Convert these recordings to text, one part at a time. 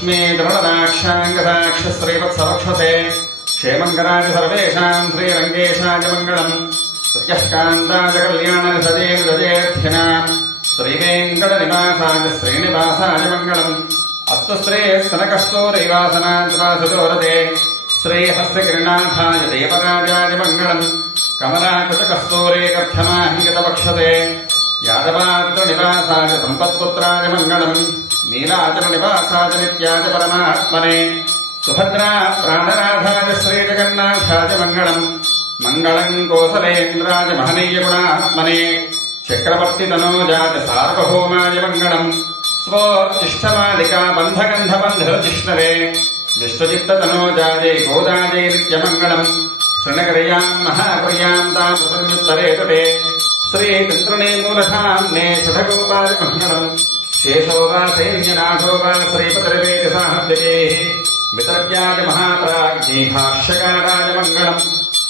लक्ष्मी दृढदाक्षाङ्गदाक्षश्रीवत्सवक्षसे क्षेमङ्कराय सर्वेषां श्रीरङ्गेशाय मङ्गलम् सत्यः कान्ताय कल्याणनिधजेर्थिनाम् श्रीवेङ्कटनिवासाय श्रीनिवासाय मङ्गलम् अस्तु श्रेयस्तनकस्तूरैवासनाद्वासुदोरते श्रीहस्यगिरिनाथाय देवराजाय मङ्गलम् कमलाकुचकस्तूरे कर्थमाहिङ्गतवक्षसे यादवाद्रनिवासाय सम्पत्पुत्राय मङ्गलम् नीलाचलनिवासाय नित्याय परमात्मने सुभद्रा प्राणनाथाय श्रीजगन्नाथाय मङ्गलम् मङ्गलम् कोसलेन्द्राय महनीयगुणात्मने चक्रवर्तितनोजाय सार्वभौमाय मङ्गलम् स्वोच्छिष्टमालिका बन्धगन्धबन्धजिष्णवे विश्वचित्ततनोजाय गोदायै नित्यमङ्गलम् शृणगर्याम् महाकुर्याम् तामृतन्युत्तरे तटे श्रीचन्द्रणे मूलधाम्ने सुधगोपाय मङ्गलम् शेषोवासैन्यनाथो वा श्रीपतिर्वेदसाहद्विजेः वितर्क्याय महाप्राज्ञे भाष्यकाराय मङ्गलम्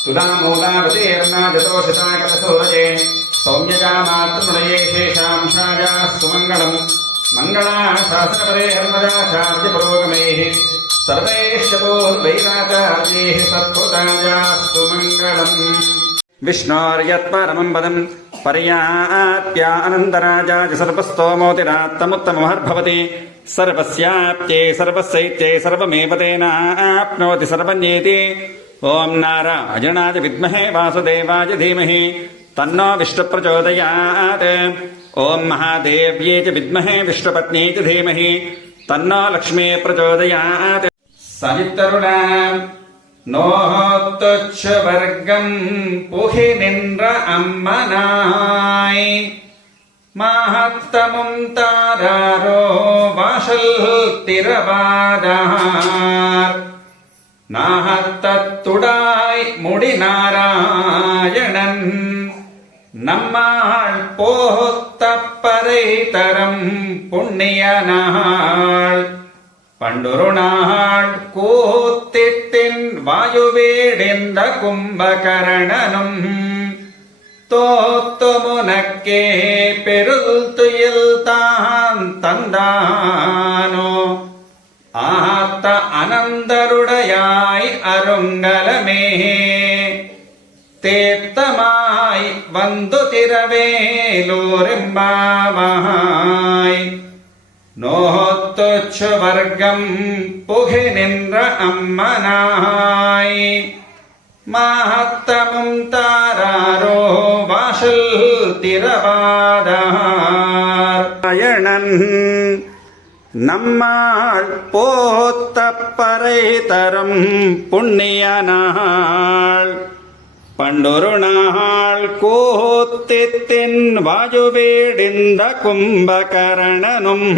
तुलामूलावतीर्णाजतोषिताकलसूरजे सौम्यजा मातृमृणये शेषांशायास्तु मङ्गलम् मङ्गलाशासनपरे हर्मदाचार्यपुरोगमैः सर्वैश्च पूर्वैराचार्यैः सत्कृतायास्तु मङ्गलम् विष्णोर्यत्परमं पदं पर्याप्यानन्दराजाय सर्वस्तोमोतिरात्तमुत्तममहर्भवति सर्वस्याप्त्यै सर्वस्यैत्यै सर्वमेव तेनाप्नोति सर्वन्येति ॐ नारायणाय विद्महे वासुदेवाय धीमहि तन्नो विष्णुप्रचोदयात् ॐ महादेव्यै च विद्महे विष्णुपत्न्यै च धीमहि तन्नो लक्ष्मी प्रचोदयात् सवितरुणाम् நோத்துச்சுவர்க்கம் புகி நின்ற அம்மனாய் மகத்தமும் தாராரோ வாசல் திரவாதார் நாகத்தத்துடாய் முடிநாராயணன் நம்மாள் போத்தப்பறை தரம் புண்ணிய நாள் பண்டொரு நாள் கூத்திட்டின் வாயுவேடிந்த கும்பகரணனும் தோத்துமுனக்கே பெருள் துயில் தான் தந்தானோ ஆத்த அனந்தருடையாய் அருங்கலமே தேத்தமாய் வந்து திரவேலூரெம்பாவாய் நோத்துச்சுவர்க்கம் புகி நின்ற அம்மனாய் மகத்தமும் தாராரோ வாசல் திரவாதார் நம்மாள் போத்தப்பறை தரும் புண்ணிய நாள் பண்டொரு நாள் கூத்தித்தின் வாயுவேடிந்த கும்பகரணனும்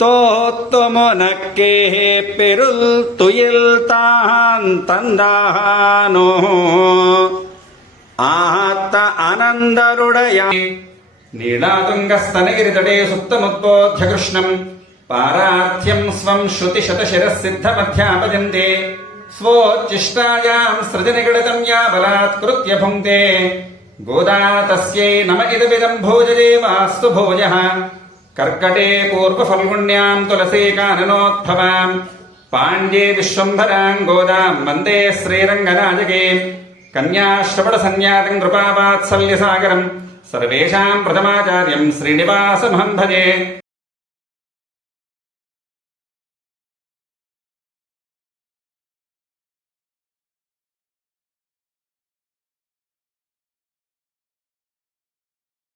தோத்துமுனக்கே பெருள் துயில் தான் தந்தானோ ஆத்த அனந்தருடையாய் நீளாதுங்கஸ்தனகிரிதடே சுப்தமுத்போத்ய கிருஷ்ணம் பாரார்த்தியம் ஸ்வம் ஸ்ருதிசதசிரசித்தமத்யாபஜந்தே स्वोच्चिष्टायां सृजनिगडितं या बलात्कृत्य भुङ्क्ते गोदा तस्यै नम इदमिदं भोजदेवास्तु भोजः कर्कटे पूर्वफल्गुण्यां तुलसी काननोद्भवां पाण्ड्ये विश्वम्भरां गोदां वन्दे श्रीरङ्गनायके कन्याश्रवणसंज्ञातं कृपावात्सल्यसागरं सर्वेषां प्रथमाचार्यं श्रीनिवासमहं भजे।